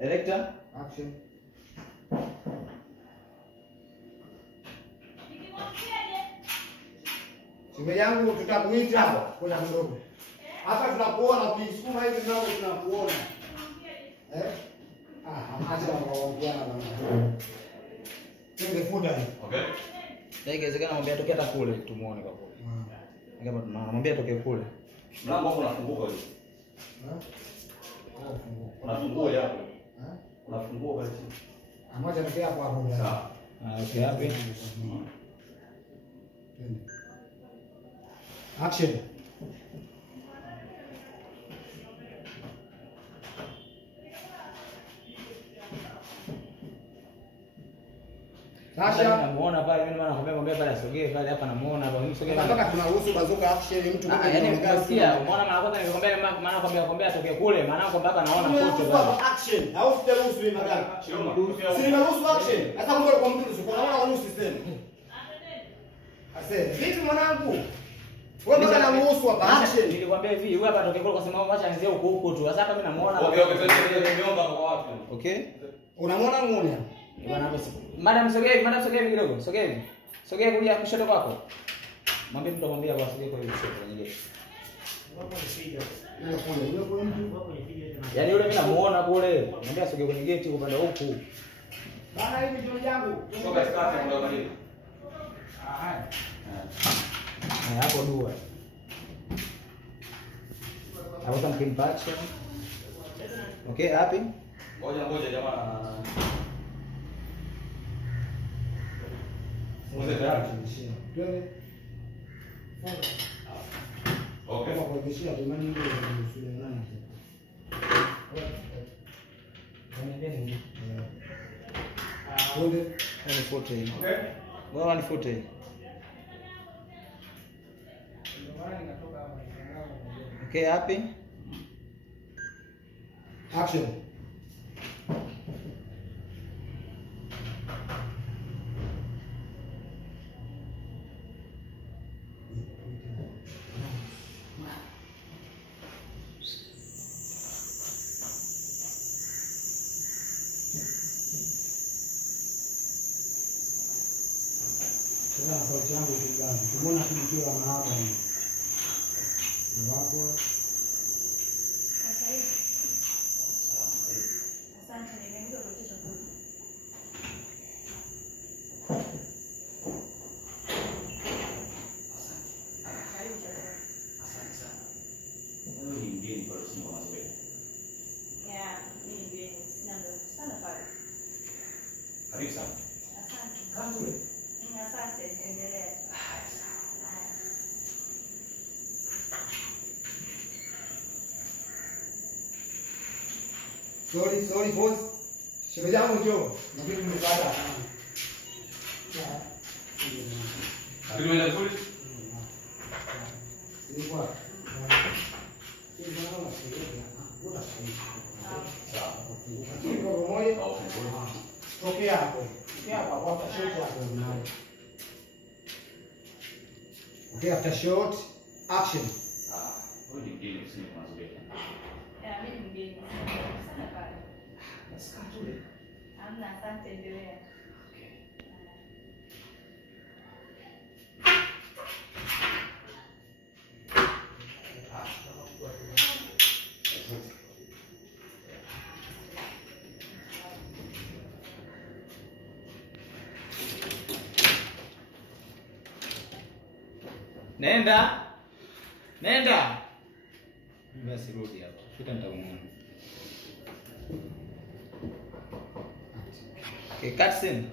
Director, Action. Simu yangu tutakuita kuna mdogo. Hapa tunakuona ukisukuma hivi ndio tunakuona. Acha waongea bana. Twende futa hii. Okay. ingewezekana mwambie atoke hata kule tumuone kwa kule. Kama tunamwambia atoke kule. Mlango wako unafunguka hivi. Unafungua hapo. Unafungua pale chini. Amoja ndio hapo hapo. Sawa. Okay, happy. Action. Sasa namuona pale, mimi nakwambia pale asogee pale, hapa namuona hapa, mimi sogea mpaka tunaruhusu bazuka action mtu mmoja. Yaani mkasikia, umeona maana kwanza nilikwambia maana kwambia atoke kule, maana kwamba hapa naona kote pale. Action. Au tutaruhusu ni magari. Si nimeruhusu action. Hata Mungu kwa mtu sio unaona kwa system. Ase, vipi mwanangu? Wewe mpaka naruhusu hapa action. Nilikwambia hivi, wewe hapa atoke kule kwa sababu acha anzie huko tu. Sasa hapa mimi namuona. Okay, nimeomba kwa watu. Okay? Unamwona muone? Bwana hapo. Madam sogea hivi kidogo. Sogea hivi. Sogea kuja kushoto kwako. Mwambie mtu amwambia kwa sogea kwa hiyo kwenye geti. Yaani yule mimi namuona kule. Mwambie asogee kwenye geti upande huku. Bana hivi ndio yangu. Sio katikati kuna maneno. Hapo dua. Hapo kama kimpacho. Okay, happy? Ngoja jamaa. Okay. Kwa kuhakikisha jamani ndio ndio nani. Nifote hii. Okay. Bora nifote hii. Okay, happy? Action. Sasa sauti yangu kigani. Tumeona kitu kama hapa hivi. Wapo. Karibu sana. Asante. Asante, endelea. Sorry boss. Shemeji yangu njoo. Nabii msaada. Karibu na kule. Silikuwa. Tokea hapo. After shot hapo unaona. Okay, after shot, action. Huyu ni mgeni usini kwa mazoezi. Mimi ni mgeni. Sana pale. Nasikia tule. Hamna, asante, endelea. Nenda. Basi rudi hapa. Fika nitamuona. Okay, cut scene.